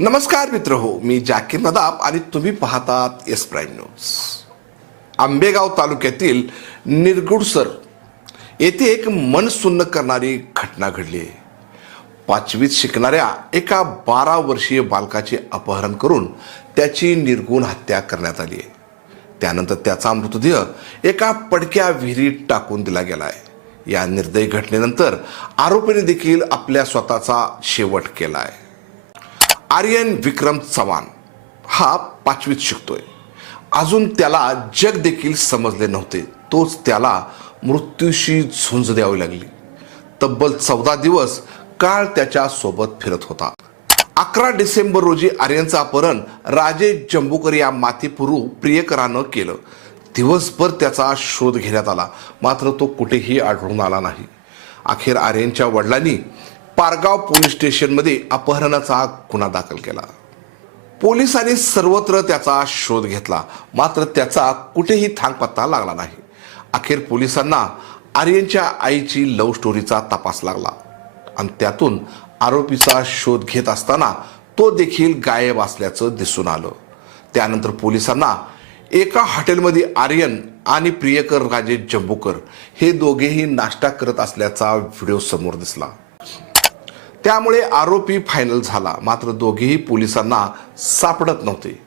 नमस्कार मित्र हो मी जाकीर नदाब आणि तुम्ही पाहतात एस प्राईम न्यूज. आंबेगाव तालुक्यातील निरगुडसर येथे एक मन सुन्न करणारी घटना घडली. आहे पाचवीत शिकणाऱ्या एका बारा वर्षीय बालकाचे अपहरण करून त्याची निर्गुण हत्या करण्यात आली आहे. त्यानंतर त्याचा मृतदेह एका पडक्या विहिरीत टाकून दिला गेला आहे या निर्दयी घटनेनंतर आरोपीने देखील आपल्या स्वतःचा शेवट केला आहे आर्यन विक्रम चव्हाण हा पाचवीत शिकतोय. अजून त्याला जग देखील समजले नव्हते. तोच त्याला मृत्यूशी झुंज द्यावी लागली. तब्बल चौदा दिवस काळ त्याच्या सोबत फिरत होता. अकरा डिसेंबर रोजी आर्यनचं अपहरण राजे जंबूकर या मातीपुरू प्रियकरानं केलं. दिवसभर त्याचा शोध घेण्यात आला. मात्र तो कुठेही आढळून आला नाही. अखेर आर्यनच्या वडिलांनी पारगाव पोलीस स्टेशनमध्ये अपहरणाचा गुन्हा दाखल केला. पोलिसांनी सर्वत्र त्याचा शोध घेतला. मात्र त्याचा कुठेही थांगपत्ता लागला नाही. अखेर पोलिसांना आर्यनच्या आईची लव्ह स्टोरीचा तपास लागला. आणि त्यातून आरोपीचा शोध घेत असताना तो देखील गायब असल्याचं दिसून आलं. त्यानंतर पोलिसांना एका हॉटेलमध्ये आर्यन आणि प्रियकर राजे जंबूकर हे दोघेही नाश्ता करत असल्याचा व्हिडिओ समोर दिसला. त्यामुळे आरोपी फायनल झाला. मात्र दोघेही पोलिसांना सापडत नव्हते.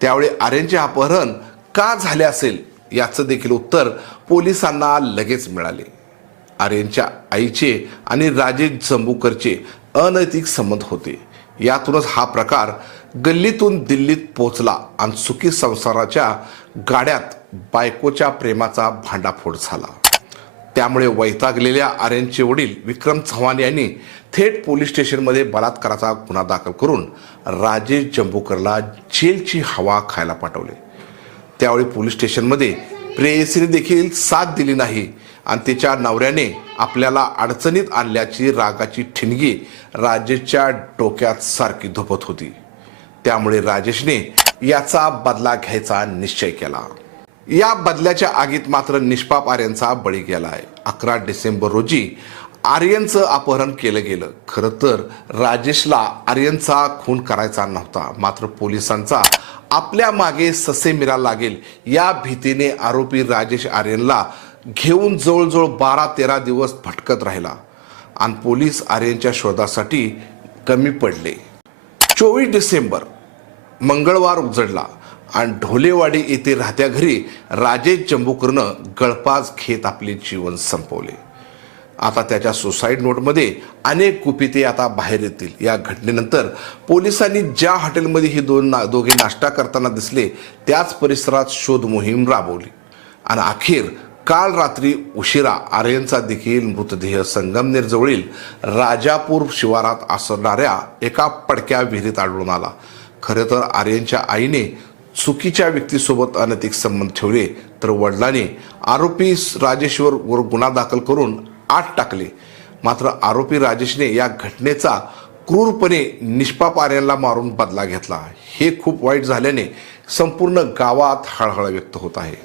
त्यावेळी आर्यनचे अपहरण का झाले असेल याचं देखील उत्तर पोलिसांना लगेच मिळाले. आर्यनच्या आईचे आणि राजेश जंबूकरचे अनैतिक संबंध होते. यातूनच हा प्रकार गल्लीतून दिल्लीत पोहोचला आणि सुखी संसाराच्या गाड्यात बायकोच्या प्रेमाचा भांडाफोड झाला. त्यामुळे वैतागलेल्या आर्यनचे वडील विक्रम चव्हाण यांनी थेट पोलीस स्टेशनमध्ये बलात्काराचा गुन्हा दाखल करून राजेश जंबूकरला जेलची हवा खायला पाठवले. त्यावेळी पोलीस स्टेशनमध्ये प्रेयसीने देखील साथ दिली नाही आणि तिच्या नवऱ्याने आपल्याला अडचणीत आणल्याची रागाची ठिणगी राजेशच्या डोक्यात सारखी धोपत होती. त्यामुळे राजेशने याचा बदला घ्यायचा निश्चय केला. या बदल्याच्या आगीत मात्र निष्पाप आर्यनचा बळी गेला आहे. अकरा डिसेंबर रोजी आर्यनचं अपहरण केलं गेलं. खरं तर राजेशला आर्यनचा खून करायचा नव्हता. मात्र पोलिसांचा आपल्या मागे ससे मिरा लागेल या भीतीने आरोपी राजेश आर्यनला घेऊन जवळजवळ बारा तेरा दिवस भटकत राहिला. आणि पोलीस आर्यनच्या शोधासाठी कमी पडले. चोवीस डिसेंबर मंगळवार उजडला. आणि ढोलेवाडी येथे राहत्या घरी राजेश जंबूकरनं गळपास घेत आपले जीवन संपवले. आता त्याच्या सुसाईड नोटमध्ये अनेक कुपिते आता बाहेर येतील. या घटनेनंतर पोलिसांनी ज्या हॉटेलमध्ये ही दोन ना दोघे नाश्ता करताना दिसले त्याच परिसरात शोध मोहीम राबवली. आणि अखेर काल रात्री उशिरा आर्यनचा देखील मृतदेह संगमनेरजवळील राजापूर शिवारात असणाऱ्या एका पडक्या विहिरीत आढळून आला. खरं तर आर्यनच्या आईने चुकीच्या व्यक्तीसोबत अनैतिक संबंध ठेवले तर वडिलांनी आरोपी राजेशवर वर गुन्हा दाखल करून आत टाकले. मात्र आरोपी राजेशने या घटनेचा क्रूरपणे निष्पाप आर्यांना मारून बदला घेतला. हे खूप वाईट झाल्याने संपूर्ण गावात हळहळ व्यक्त होत आहे.